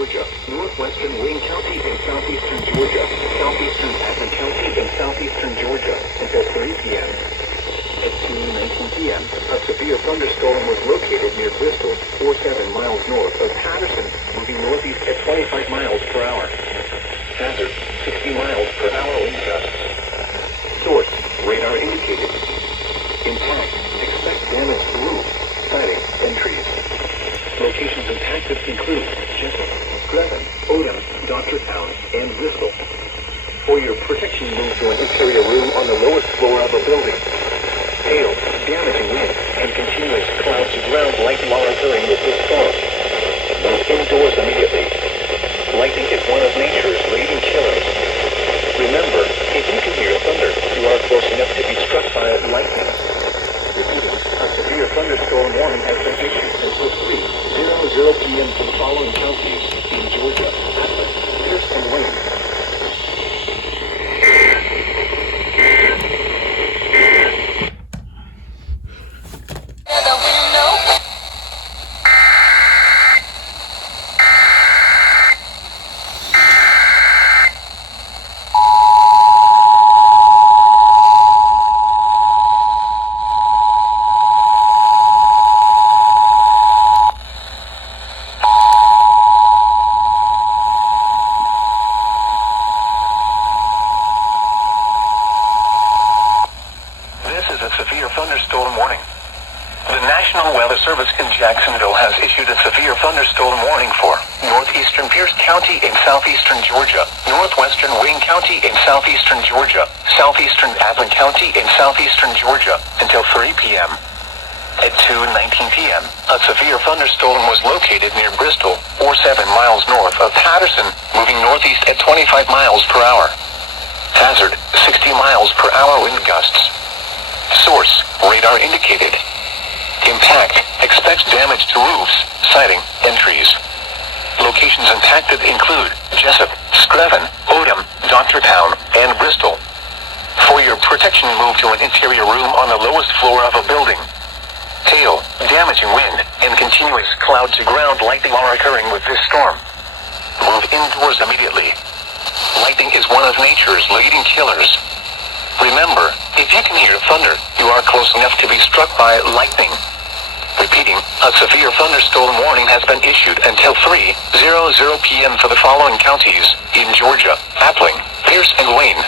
Georgia, northwestern Wayne County and southeastern Georgia, southeastern Atlanta County and southeastern Georgia, until 3 p.m. At 2:19 p.m., a severe thunderstorm was located near Bristol, 7 miles north of Patterson, moving northeast at 25 miles per hour. Hazard, 60 miles per hour wind gusts. Source, radar indicated. Impact, expect damage to roofs, siding, and trees. Locations impacted include Jessup, Grevin, Odom, Doctortown, and Bristol. For your protection, move to an interior room on the lowest floor of a building. Hail, damaging wind, and continuous cloud-to-ground lightning are occurring with this storm. Move indoors immediately. Lightning is one of nature's leading killers. Remember, if you can hear thunder, you are close enough to be struck by lightning. Repeating, a severe thunderstorm warning has been issued until 3:00 p.m. for the following counties in Georgia, Atlanta, Pierce, and Wayne. Severe thunderstorm warning. The National Weather Service in Jacksonville has issued a severe thunderstorm warning for northeastern Pierce County in southeastern Georgia, northwestern Wayne County in southeastern Georgia, southeastern Atlanta County in southeastern Georgia, until 3 p.m. At 2:19 p.m., a severe thunderstorm was located near Bristol, 7 miles north of Patterson, moving northeast at 25 miles per hour. Hazard, 60 miles per hour wind gusts. Source, radar indicated. Impact, expects damage to roofs, siding, and trees. Locations impacted include Jessup, Screven, Odom, Doctortown, and Bristol. For your protection, move to an interior room on the lowest floor of a building. Hail, damaging wind, and continuous cloud-to-ground lightning are occurring with this storm. Move indoors immediately. Lightning is one of nature's leading killers. Remember, if you can hear thunder, you are close enough to be struck by lightning. Repeating, a severe thunderstorm warning has been issued until 3:00 p.m. for the following counties in Georgia, Atlanta, Pierce, and Wayne.